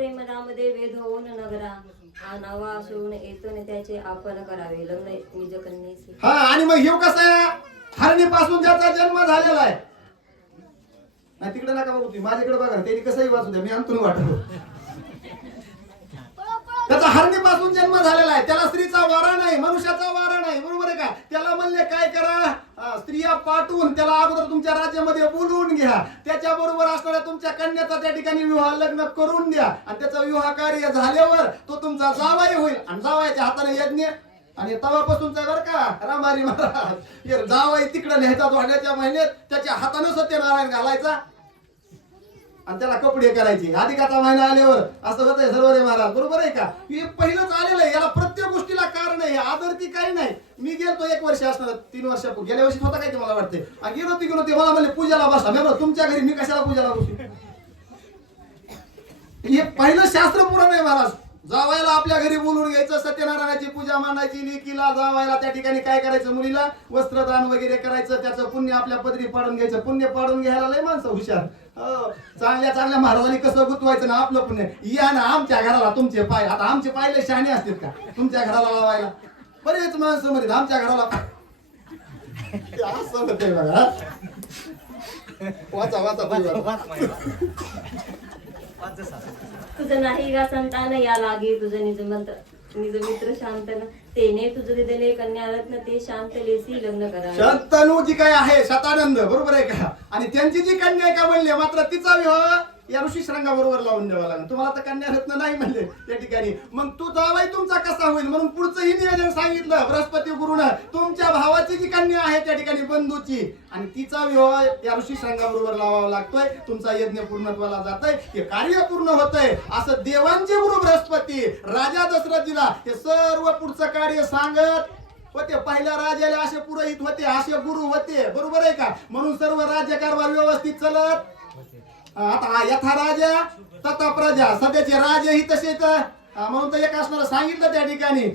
प्रेमनामध्ये वेद होऊन नगरा. हा नवा असून येतो न त्याचे आपण करावे. लग्न निज कन्येचे. हा आणि मग हे कसं आहे? हरणीपासून ज्याचा जन्म झालेला आहे. नाही तिकडे नका बघू तुम्ही. माझ्याकडे बघा त्यांनी कसंही वाचू द्या. मी अंतून वाटतो. त्याचा हरणी पासून जन्म झालेला आहे. त्याला स्त्रीचा वारा नाही मनुष्याचा वारा नाही बरोबर आहे का त्याला म्हणले काय करा अं, स्त्रिया पाठवून त्याला अगोदर तुमच्या राज्यामध्ये बोलवून घ्या. त्याच्याबरोबर असणाऱ्या तुमच्या कन्याचा त्या ठिकाणी विवाह लग्न करून द्या. आणि त्याचा विवाह कार्य झाल्यावर तो तुमचा जावाई होईल. आणि जावायच्या हाताने यज्ञ. आणि तवापासून आहे बरं का रामारी महाराज. हे जावाई तिकडं न्यायचा धोंड्याच्या महिन्यात त्याच्या हाताने सत्यनारायण घालायचा. आणि त्याला कपडे करायचे. अधिकाचा महिना आल्यावर असं होतंय सर्व रे महाराज. बरोबर आहे का? हे पहिलंच आलेलं आहे. याला प्रत्येक गोष्टीला कारण आहे. आदरती काही नाही. मी गेलतो एक वर्ष असणार तीन वर्ष गेल्या वर्षी होता काय ते मला वाटते आणि गेलो ती गेलो ते मला म्हणले पूजाला बसा. मी तुमच्या घरी मी कशाला पूजाला बसू? हे पहिलं शास्त्र पुराण आहे महाराज. जावायला आपल्या घरी बोलून घ्यायचं सत्यनारायणाची पूजा मांडायची लेकीला जावायला त्या ठिकाणी काय करायचं मुलीला वस्त्रदान वगैरे करायचं त्याचं पुण्य आपल्या पदरी पाडून घ्यायचं. पुण्य पाडून घ्यायला लय माणसं हुशार. हो, चांगल्या चांगल्या महाराजांनी कसं गुतवायचं ना आपलं पुण्य? या ना आमच्या घराला तुमचे पाय. आता आमचे पायले शहाणे असतील का? तुमच्या घराला लावायला. बरेच माणसं मध्ये आमच्या घराला असं होते बघा. वाचा वाचा वाचा. तुझं नाही का संतान या लागे तुझं निज मंत्र. निज मित्र शांतन तेने तुझं दिलेले कन्या रत्न ते शांत लेसी लग्न करा शंतनू जी काय आहे शतानंद बरोबर आहे का? आणि त्यांची जी कन्या आहे का म्हणले मात्र तिचा विवाह हो. या ऋषी श्रंगा बरोबर लावून द्यावा लागेल. तुम्हाला तर कन्या रत्न नाही म्हणले त्या ठिकाणी. मग तो जावाई तुमचा कसा होईल? म्हणून पुढचंही नियोजन सांगितलं बृहस्पती गुरुनं. तुमच्या भावाची जी कन्या आहे त्या ठिकाणी बंधूची. आणि तिचा विवाह या ऋषी श्रंगाबरोबर लावावा लागतोय. तुमचा यज्ञ पूर्णत्वाला जातोय. हे कार्य पूर्ण होतंय. असं देवांचे गुरु बृहस्पती राजा दशरथजीला हे सर्व पुढचं कार्य सांगत होते. पहिल्या राजाला असे पुरोहित होते असे गुरु होते. बरोबर आहे का? म्हणून सर्व राज्यकारभार व्यवस्थित चलत. आता यथा राजा तथा प्रजा. सध्याचे राजे ही तसेच म्हणून तर एक असणार सांगितलं त्या ठिकाणी.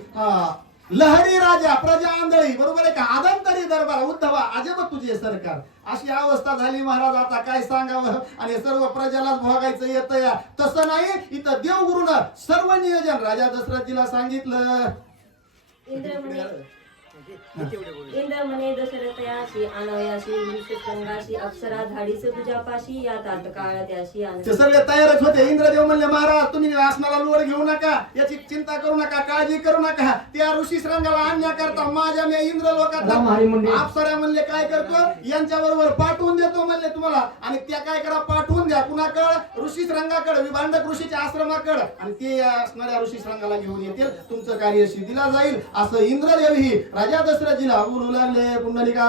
लहरी राजा प्रजा आंधळी बरोबर आहे का? आदंतरी दरबार उद्धवा अजब तुझे सरकार. अशी अवस्था झाली महाराज आता काय सांगावं? आणि सर्व प्रजालाच भोगायचं येत या. तसं नाही इथं देवगुरुनं सर्व नियोजन राजा दशरथजीला सांगितलं. इंद्र म्हणे दशरथयाशी आणवयाशी वृषशृंगाशी अप्सरा धाडीस तुझ्या पाशी या तात्काळ त्याशी आण ते सगळे तयारच होते. इंद्रदेव म्हणले महाराज तुम्ही आसनाला लोड घेऊ नका. याची चिंता करू नका काळजी करू नका. त्या ऋषी श्रंगाला आणण्याकरता माझ्या मी इंद्र लोकात. अप्सरा म्हणले काय करतो? यांच्या बरोबर पाठवून देतो म्हणले तुम्हाला. आणि त्या काय करा पाठवून द्या. कुणाकड ऋषी श्रंगाकड विभांडक ऋषीच्या आश्रमाकड. आणि ते असणाऱ्या ऋषी श्रंगाला घेऊन येतील. तुमचं कार्य सिद्धीला जाईल. असं इंद्रदेव ही राजा दशरथजीला बोलू लागले. पुंडलिका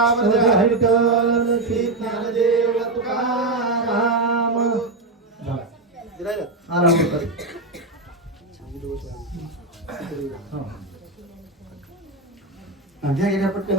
घ्या पटकन.